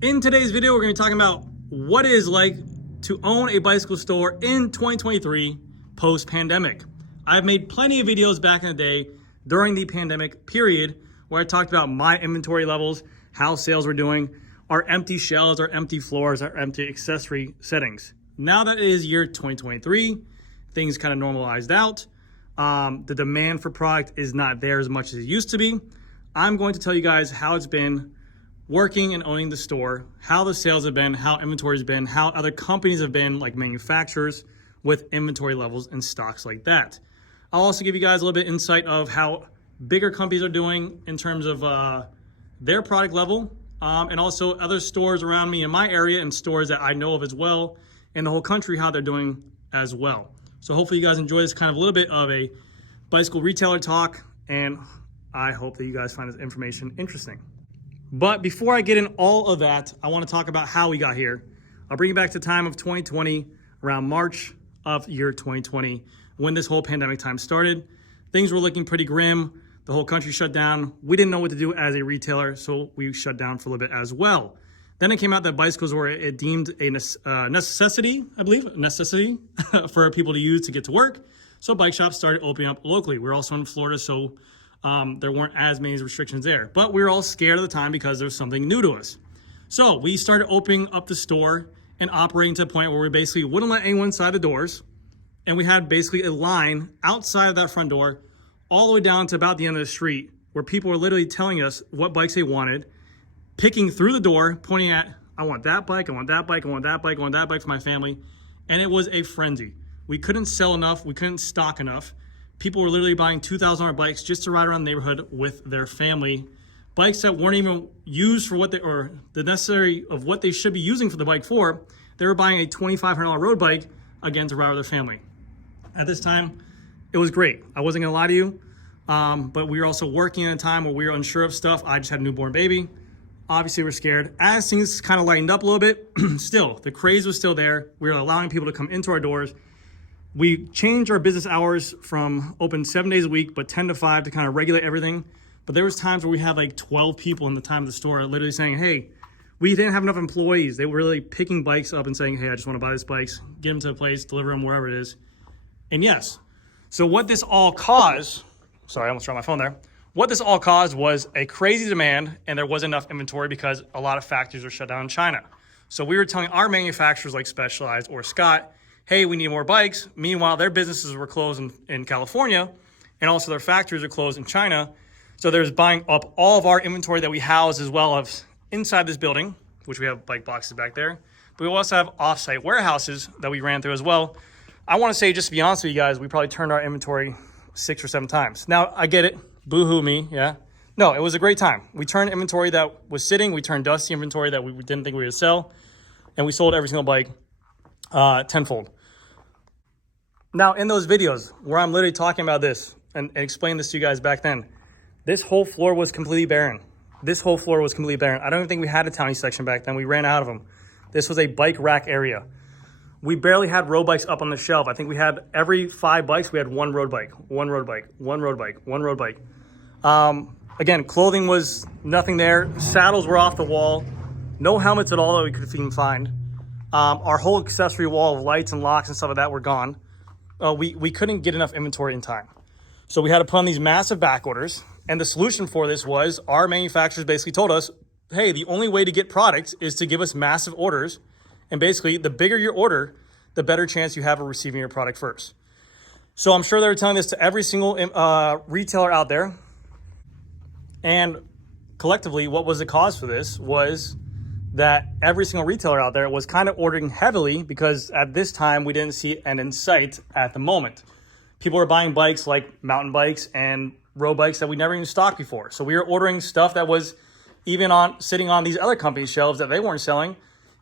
In today's video, we're going to be talking about what it is like to own a bicycle store in 2023 post-pandemic. I've made plenty of videos back in the day during the pandemic period where I talked about my inventory levels, how sales were doing, our empty shelves, our empty floors, our empty accessory settings. Now that it is year 2023, things kind of normalized out. The demand for product is not there as much as it used to be. I'm going to tell you guys how it's been working and owning the store, how the sales have been, how inventory has been, how other companies have been, like manufacturers, with inventory levels and stocks like that. I'll also give you guys a little bit insight of how bigger companies are doing in terms of their product level, and also other stores around me in my area and stores that I know of as well in the whole country, how they're doing as well. So hopefully you guys enjoy this kind of a little bit of a bicycle retailer talk, and I hope that you guys find this information interesting. But before I get in all of that, I want to talk about how we got here. I'll bring you back to the time of 2020, around March of year 2020, when this whole pandemic time started. Things were looking pretty grim. The whole country shut down. We didn't know what to do as a retailer, so we shut down for a little bit as well. Then it came out that bicycles were deemed a necessity, I believe, for people to use to get to work. So bike shops started opening up locally. We're also in Florida, so there weren't as many restrictions there. But we were all scared at the time because there was something new to us. So we started opening up the store and operating to a point where we basically wouldn't let anyone inside the doors. And we had basically a line outside of that front door all the way down to about the end of the street where people were literally telling us what bikes they wanted, picking through the door, pointing at, I want that bike, I want that bike, I want that bike, I want that bike for my family. And it was a frenzy. We couldn't sell enough, we couldn't stock enough. People were literally buying $2,000 bikes just to ride around the neighborhood with their family. Bikes that weren't even used for what they, or the necessary of what they should be using for the bike for. They were buying a $2,500 road bike, again, to ride with their family. At this time, it was great. I wasn't gonna lie to you, but we were also working in a time where we were unsure of stuff. I just had a newborn baby. Obviously, we're scared. As things kind of lightened up a little bit, still, the craze was still there. We were allowing people to come into our doors. We changed our business hours from open 7 days a week, but 10 to 5 to kind of regulate everything. But there was times where we had like 12 people in the time of the store literally saying, hey, we didn't have enough employees. They were really picking bikes up and saying, hey, I just want to buy this bikes, get them to the place, deliver them wherever it is. And yes, so what this all caused, sorry, I almost dropped my phone there. What this all caused was a crazy demand, and there wasn't enough inventory because a lot of factories were shut down in China. So we were telling our manufacturers like Specialized or Scott, hey, we need more bikes. Meanwhile, their businesses were closed in California, and also their factories are closed in China. So there's buying up all of our inventory that we house as well as inside this building, which we have bike boxes back there. But we also have off-site warehouses that we ran through as well. I want to say, just to be honest with you guys, we probably turned our inventory 6 or 7 times. Now, I get it. Boo-hoo me, yeah. No, it was a great time. We turned inventory that was sitting. We turned dusty inventory that we didn't think we would sell. And we sold every single bike tenfold. Now, in those videos where I'm literally talking about this and explaining this to you guys back then, this whole floor was completely barren. This whole floor was completely barren. I don't even think we had a townie section back then. We ran out of them. This was a bike rack area. We barely had road bikes up on the shelf. I think we had every 5 bikes, we had one road bike, one road bike, one road bike, one road bike. Again, clothing was nothing there. Saddles were off the wall. No helmets at all that we could even find. Our whole accessory wall of lights and locks and stuff like that were gone. We couldn't get enough inventory in time. So we had to put on these massive back orders. And the solution for this was our manufacturers basically told us, hey, the only way to get products is to give us massive orders. And basically, the bigger your order, the better chance you have of receiving your product first. So I'm sure they were telling this to every single retailer out there. And collectively, what was the cause for this was that every single retailer out there was kind of ordering heavily because at this time, we didn't see an end in sight at the moment. People were buying bikes like mountain bikes and road bikes that we never even stocked before. So we were ordering stuff that was even sitting on these other companies' shelves that they weren't selling.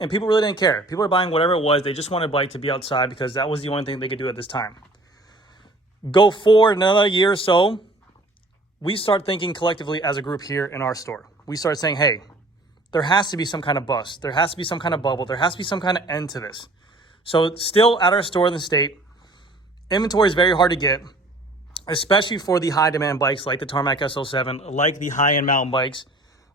And people really didn't care. People were buying whatever it was. They just wanted a bike to be outside because that was the only thing they could do at this time. Go forward another year or so, we start thinking collectively as a group here in our store. We start saying, hey, there has to be some kind of bust. There has to be some kind of bubble. There has to be some kind of end to this. So still at our store in the state, inventory is very hard to get, especially for the high demand bikes like the Tarmac SL7, like the high-end mountain bikes,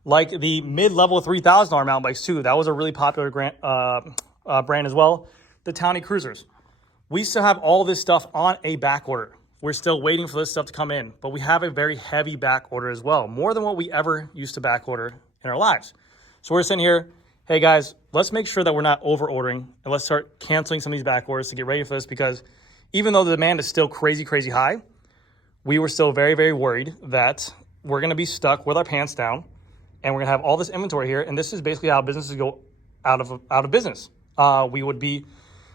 like the mid-level $3,000 mountain bikes too. That was a really popular brand as well. The Townie Cruisers. We still have all this stuff on a back order. We're still waiting for this stuff to come in, but we have a very heavy back order as well, more than what we ever used to back order in our lives. So we're sitting here, hey guys, let's make sure that we're not over ordering, and let's start canceling some of these back orders to get ready for this, because even though the demand is still crazy, crazy high, we were still very, very worried that we're going to be stuck with our pants down and we're going to have all this inventory here. And this is basically how businesses go out of business. We would be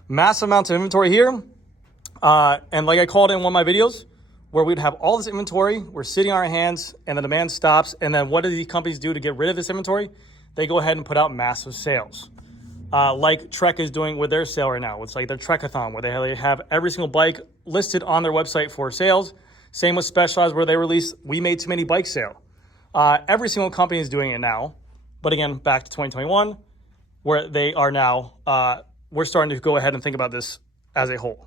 massive amounts of inventory here. And like I called in one of my videos, where we'd have all this inventory, we're sitting on our hands and the demand stops. And then what do these companies do to get rid of this inventory? They go ahead and put out massive sales. Like Trek is doing with their sale right now. It's like their Trekathon, where they have every single bike listed on their website for sales. Same with Specialized, where they release We Made Too Many bike sale. Every single company is doing it now. But again, back to 2021, where they are now, we're starting to go ahead and think about this as a whole.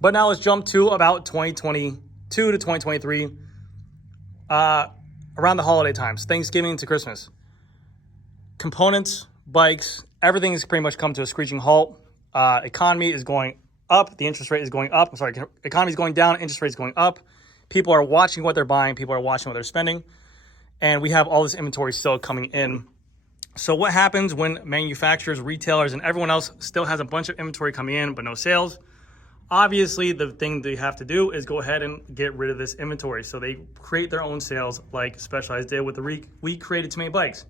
But now let's jump to about 2022 to 2023, around the holiday times, Thanksgiving to Christmas. Components, bikes, everything has pretty much come to a screeching halt. Economy is going up. The interest rate is going up. Economy is going down. Interest rate is going up. People are watching what they're buying. People are watching what they're spending. And we have all this inventory still coming in. So what happens when manufacturers, retailers, and everyone else still has a bunch of inventory coming in but no sales? Obviously, the thing they have to do is go ahead and get rid of this inventory. So they create their own sales, like Specialized did with the We Created Too Many Bikes.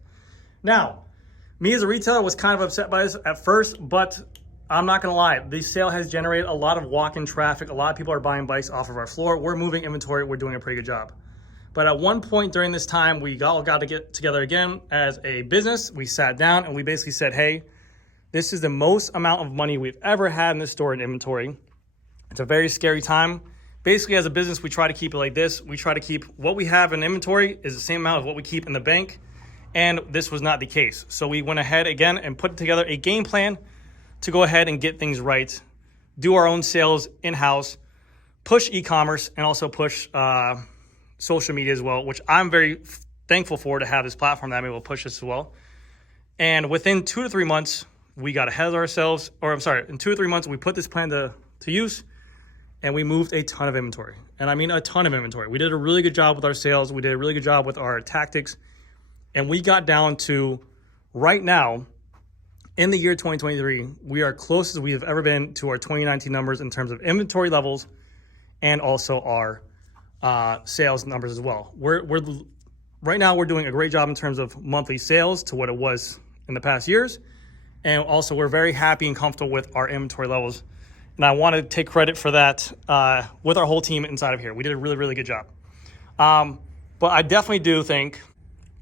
Now, me as a retailer was kind of upset by this at first, but I'm not gonna lie. The sale has generated a lot of walk-in traffic. A lot of people are buying bikes off of our floor. We're moving inventory. We're doing a pretty good job. But at one point during this time, we all got to get together again as a business. We sat down and we basically said, hey, this is the most amount of money we've ever had in this store in inventory. It's a very scary time. Basically, as a business, we try to keep it like this. We try to keep what we have in inventory is the same amount of what we keep in the bank. And this was not the case. So we went ahead again and put together a game plan to go ahead and get things right, do our own sales in-house, push e-commerce, and also push social media as well, which I'm very thankful for, to have this platform that I'm able to push this as well. And within 2 to 3 months, we got ahead of ourselves, in 2 or 3 months, we put this plan to use, and we moved a ton of inventory. And I mean a ton of inventory. We did a really good job with our sales. We did a really good job with our tactics. And we got down to, right now, in the year 2023, we are close as we have ever been to our 2019 numbers in terms of inventory levels and also our sales numbers as well. Right now we're doing a great job in terms of monthly sales to what it was in the past years. And also we're very happy and comfortable with our inventory levels. And I want to take credit for that with our whole team inside of here. We did a really, really good job. But I definitely do think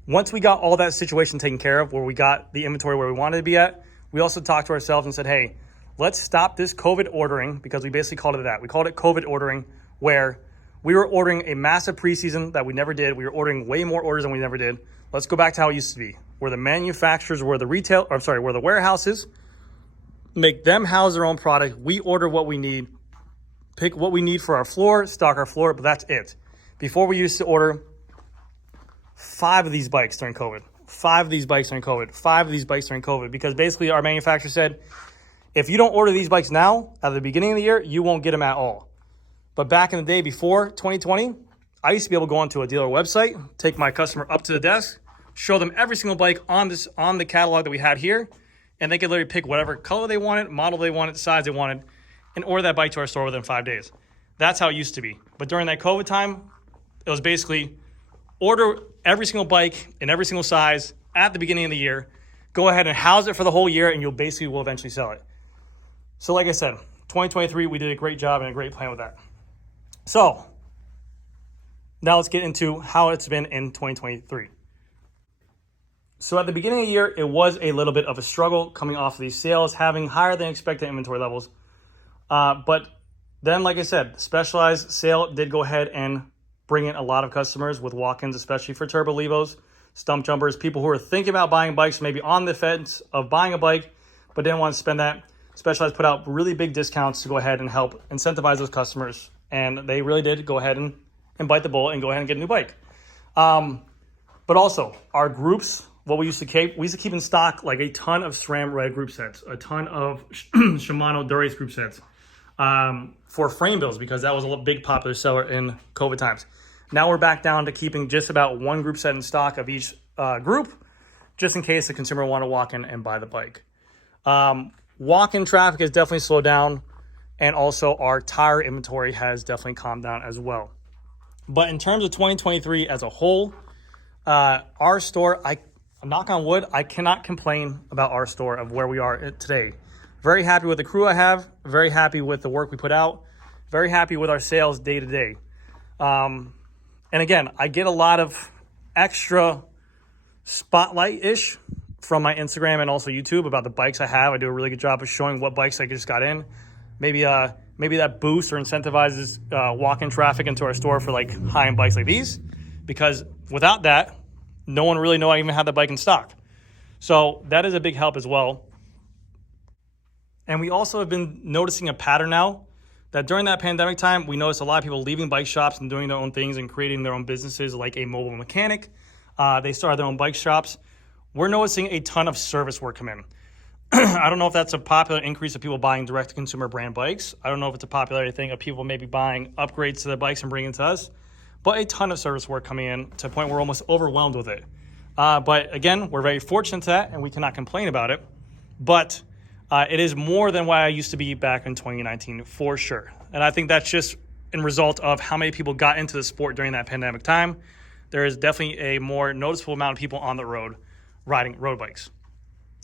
once we got all that situation taken care of, where we got the inventory where we wanted to be at, we also talked to ourselves and said, hey, let's stop this COVID ordering, because we basically called it that. We called it COVID ordering, where we were ordering a massive preseason that we never did. We were ordering way more orders than we never did. Let's go back to how it used to be, where the manufacturers, where the warehouses, make them house their own product. We order what we need, pick what we need for our floor, stock our floor, but that's it. Before, we used to order 5 of these bikes during COVID, 5 of these bikes during COVID, 5 of these bikes during COVID, because basically our manufacturer said, if you don't order these bikes now at the beginning of the year, you won't get them at all. But back in the day before 2020, I used to be able to go onto a dealer website, take my customer up to the desk, show them every single bike on the catalog that we had here, and they could literally pick whatever color they wanted, model they wanted, size they wanted, and order that bike to our store within 5 days. That's how it used to be. But during that COVID time, it was basically order every single bike in every single size at the beginning of the year, go ahead and house it for the whole year, and you'll basically will eventually sell it. So like I said, 2023, we did a great job and a great plan with that. So now let's get into how it's been in 2023. So at the beginning of the year, it was a little bit of a struggle coming off of these sales, having higher than expected inventory levels. But then, like I said, the Specialized sale did go ahead and bring in a lot of customers with walk-ins, especially for Turbo Levos, stump jumpers, people who are thinking about buying bikes, maybe on the fence of buying a bike, but didn't want to spend that. Specialized put out really big discounts to go ahead and help incentivize those customers. And they really did go ahead and bite the bullet and go ahead and get a new bike. But also our groups, what we used to keep in stock like a ton of SRAM Red group sets, a ton of Shimano Durace group sets for frame builds, because that was a big popular seller in COVID times. Now we're back down to keeping just about one group set in stock of each group, just in case the consumer want to walk in and buy the bike. Walk-in traffic has definitely slowed down, and also our tire inventory has definitely calmed down as well. But in terms of 2023 as a whole, our store, I'm knock on wood, I cannot complain about our store of where we are today. Very happy with the crew I have, very happy with the work we put out, very happy with our sales day to day. And again, I get a lot of extra spotlight-ish from my Instagram and also YouTube about the bikes I have. I do a really good job of showing what bikes I just got in. Maybe that boosts or incentivizes walk-in traffic into our store for like high-end bikes like these, because without that, no one really know I even have the bike in stock. So that is a big help as well. And we also have been noticing a pattern now that during that pandemic time, we noticed a lot of people leaving bike shops and doing their own things and creating their own businesses, like a mobile mechanic. They started their own bike shops. We're noticing a ton of service work come in. I don't know if that's a popular increase of people buying direct-to-consumer brand bikes. I don't know if it's a popularity thing of people maybe buying upgrades to their bikes and bringing it to us. But a ton of service work coming in to a point where we're almost overwhelmed with it. But again, we're very fortunate to that, and we cannot complain about it. But it is more than what I used to be back in 2019, for sure. And I think that's just in result of how many people got into the sport during that pandemic time. There is definitely a more noticeable amount of people on the road riding road bikes.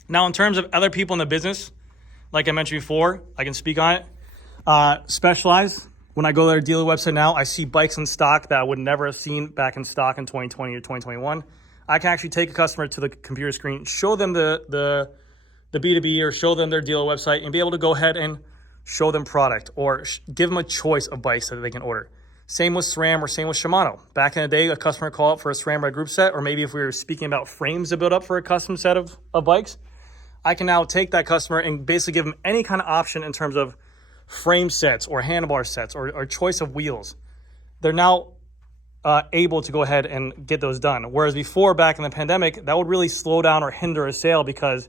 Now, in terms of other people in the business, like I mentioned before, I can speak on it. Specialized. When I go to their dealer website now, I see bikes in stock that I would never have seen back in stock in 2020 or 2021. I can actually take a customer to the computer screen, show them the B2B or show them their dealer website, and be able to go ahead and show them product or give them a choice of bikes that they can order. Same with SRAM or same with Shimano. Back in the day, a customer called up for a SRAM Red group set, or maybe if we were speaking about frames to build up for a custom set of bikes, I can now take that customer and basically give them any kind of option in terms of frame sets or handlebar sets or choice of wheels. They're now able to go ahead and get those done. Whereas before, back in the pandemic, that would really slow down or hinder a sale because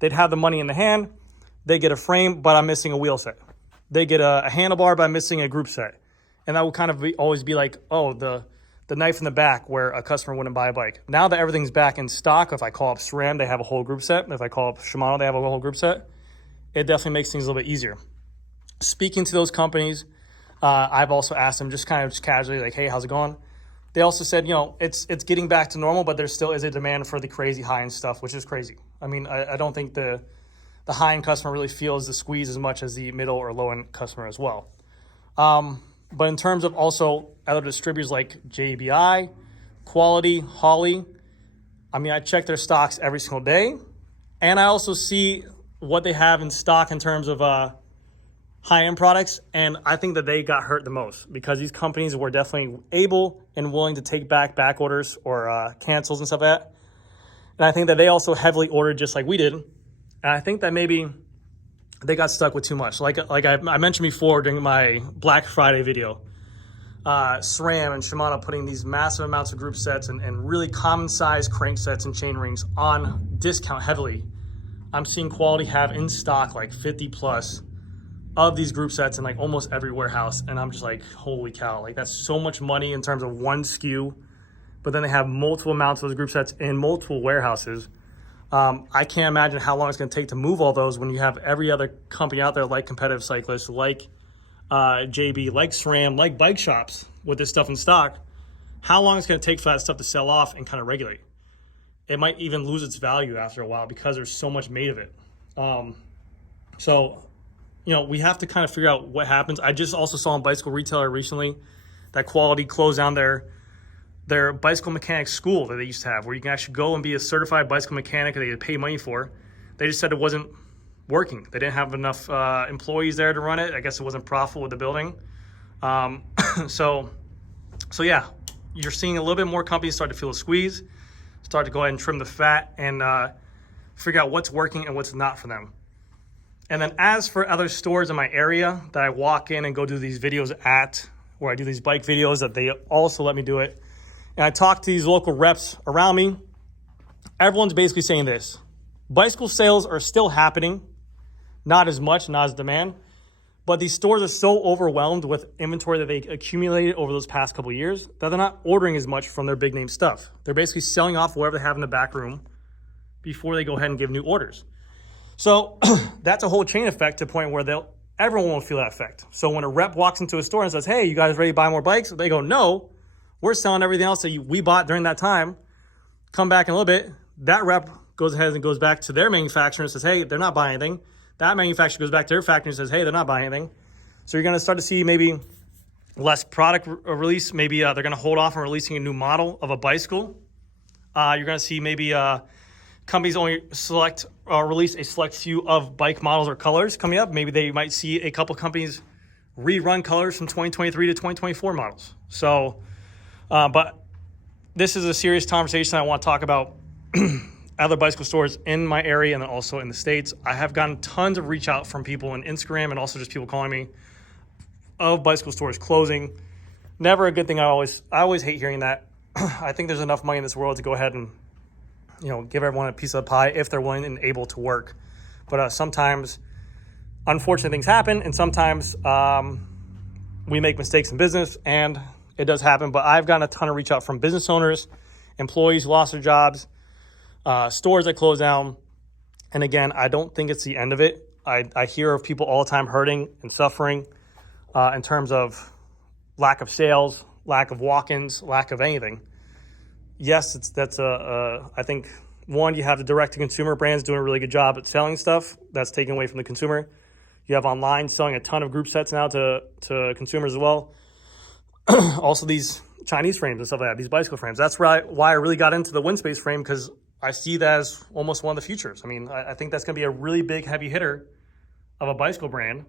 they'd have the money in the hand, they get a frame, but I'm missing a wheel set. They get a handlebar, but I'm missing a group set. And that would kind of always be like, oh, the knife in the back where a customer wouldn't buy a bike. Now that everything's back in stock, if I call up SRAM, they have a whole group set. If I call up Shimano, they have a whole group set. It definitely makes things a little bit easier. Speaking to those companies, I've also asked them just casually, like, hey, how's it going? They also said, it's getting back to normal, but there still is a demand for the crazy high-end stuff, which is crazy. I mean, I don't think the high-end customer really feels the squeeze as much as the middle or low-end customer as well. But in terms of also other distributors like JBI, Quality, Holly, I mean, I check their stocks every single day. And I also see what they have in stock in terms of high-end products. And I think that they got hurt the most because these companies were definitely able and willing to take back orders or cancels and stuff like that. And I think that they also heavily ordered just like we did. And I think that maybe they got stuck with too much. Like I mentioned before during my Black Friday video, SRAM and Shimano putting these massive amounts of group sets and really common size crank sets and chain rings on discount heavily. I'm seeing Quality have in stock like 50 plus of these group sets in like almost every warehouse. And I'm just like, holy cow, like that's so much money in terms of one SKU, but then they have multiple amounts of those group sets in multiple warehouses. I can't imagine how long it's going to take to move all those when you have every other company out there like Competitive Cyclists, like JB, like SRAM, like bike shops with this stuff in stock. How long it's going to take for that stuff to sell off and kind of regulate? It might even lose its value after a while because there's so much made of it. So, we have to kind of figure out what happens. I just also saw on Bicycle Retailer recently that Quality closed down their bicycle mechanic school that they used to have, where you can actually go and be a certified bicycle mechanic that they pay money for. They just said it wasn't working. They didn't have enough employees there to run it. I guess it wasn't profitable with the building. So yeah, you're seeing a little bit more companies start to feel a squeeze, start to go ahead and trim the fat and figure out what's working and what's not for them. And then as for other stores in my area that I walk in and go do these videos at, where I do these bike videos that they also let me do it, and I talked to these local reps around me, everyone's basically saying this: bicycle sales are still happening, not as much, not as demand, but these stores are so overwhelmed with inventory that they accumulated over those past couple of years that they're not ordering as much from their big name stuff. They're basically selling off whatever they have in the back room before they go ahead and give new orders. So that's a whole chain effect to a point where everyone will feel that effect. So when a rep walks into a store and says, hey, you guys ready to buy more bikes? They go, no, we're selling everything else that we bought during that time. Come back in a little bit. That rep goes ahead and goes back to their manufacturer and says, hey, they're not buying anything. That manufacturer goes back to their factory and says, hey, they're not buying anything. So you're going to start to see maybe less product release. Maybe they're going to hold off on releasing a new model of a bicycle. You're going to see maybe companies only release a select few of bike models or colors coming up. Maybe they might see a couple companies rerun colors from 2023 to 2024 models. So, but this is a serious conversation I want to talk about other bicycle stores in my area and then also in the States. I have gotten tons of reach out from people on Instagram and also just people calling me of bicycle stores closing. Never a good thing. I always hate hearing that. I think there's enough money in this world to go ahead and, give everyone a piece of the pie if they're willing and able to work. But sometimes unfortunate things happen, and sometimes we make mistakes in business, and it does happen. But I've gotten a ton of reach out from business owners, employees who lost their jobs, stores that close down. And again, I don't think it's the end of it. I hear of people all the time hurting and suffering in terms of lack of sales, lack of walk-ins, lack of anything. Yes, I think, one, you have the direct-to-consumer brands doing a really good job at selling stuff. That's taken away from the consumer. You have online selling a ton of group sets now to consumers as well. Also, these Chinese frames and stuff like that, these bicycle frames. That's why I really got into the WINSPACE frame, because I see that as almost one of the futures. I mean, I think that's going to be a really big, heavy hitter of a bicycle brand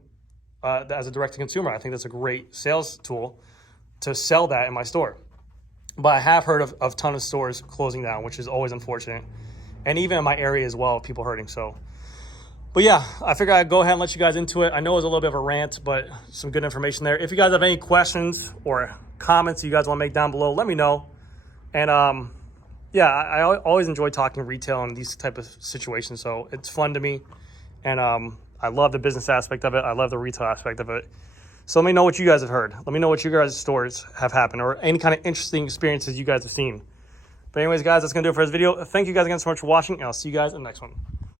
as a direct-to-consumer. I think that's a great sales tool to sell that in my store. But I have heard of a ton of stores closing down, which is always unfortunate. And even in my area as well, people hurting. So, but yeah, I figured I'd go ahead and let you guys into it. I know it was a little bit of a rant, but some good information there. If you guys have any questions or comments you guys want to make down below, let me know. And yeah, I always enjoy talking retail and these type of situations. So it's fun to me. And I love the business aspect of it. I love the retail aspect of it. So let me know what you guys have heard. Let me know what you guys' stores have happened or any kind of interesting experiences you guys have seen. But anyways, guys, that's going to do it for this video. Thank you guys again so much for watching, and I'll see you guys in the next one.